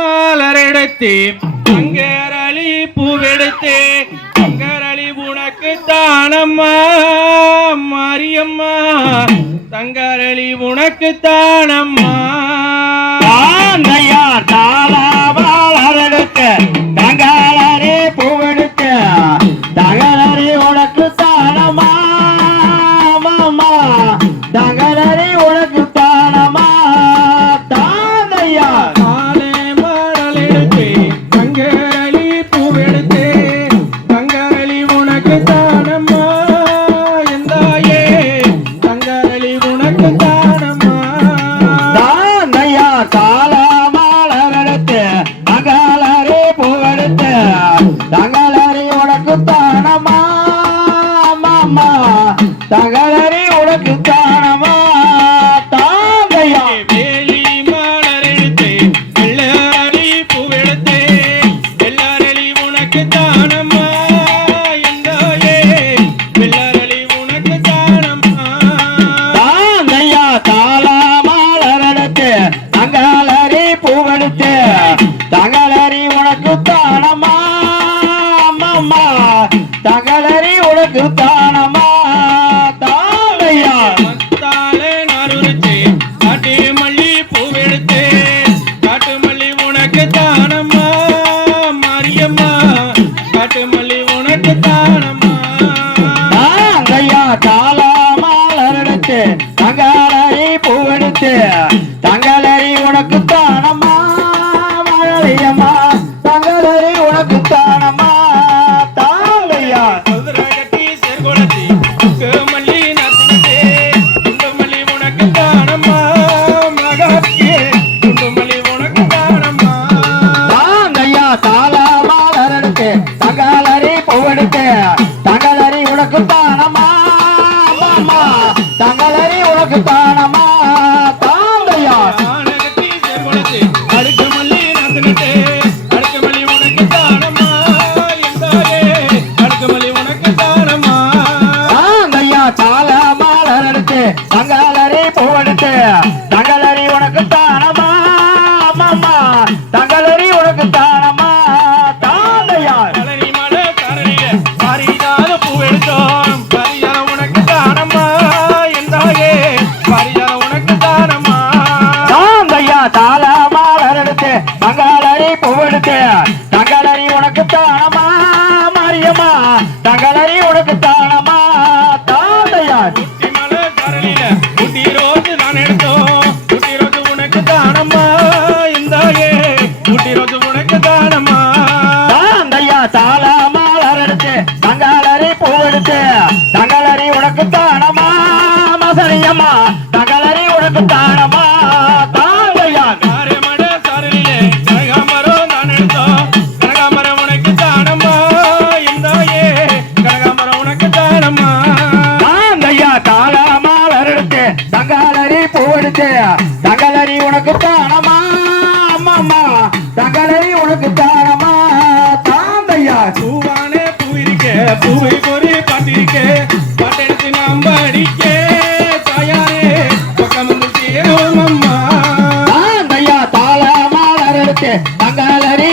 மலரெடுத்து அங்கரளி பூவெடுத்து அங்கரளி உனக்கு தானம்மா மரியம்மா. தங்கரளி உனக்கு தானம்மா. தகரறி உனக்கு தானமா? தாதையா வேலி மலரெடுத்தே வெள்ளரி பூவெடுத்தே வெள்ளரளி உனக்கு தானமா? எங்கோயே? வெள்ளரளி உனக்கு தானமா? தாதையா தாளா மலரெடுத்தே தகரறி பூவெடுத்தே தகரறி உனக்கு தானமா? அம்மா தகரறி உனக்கு தானமா? and un tiro. பிடிச்சு தங்களறி உனக்கு தானமா? அம்மாமா தங்களறி உனக்கு தானமா? தாந்தையா பூவானே பூவிருக்கே பூவை பொறி பாட்டிருக்கே. பாட்டெடுத்து நாம் படிக்கே. தாயாரே பக்கம் அம்மா தாந்தையா தாள மாலை எடுத்து. தங்களறி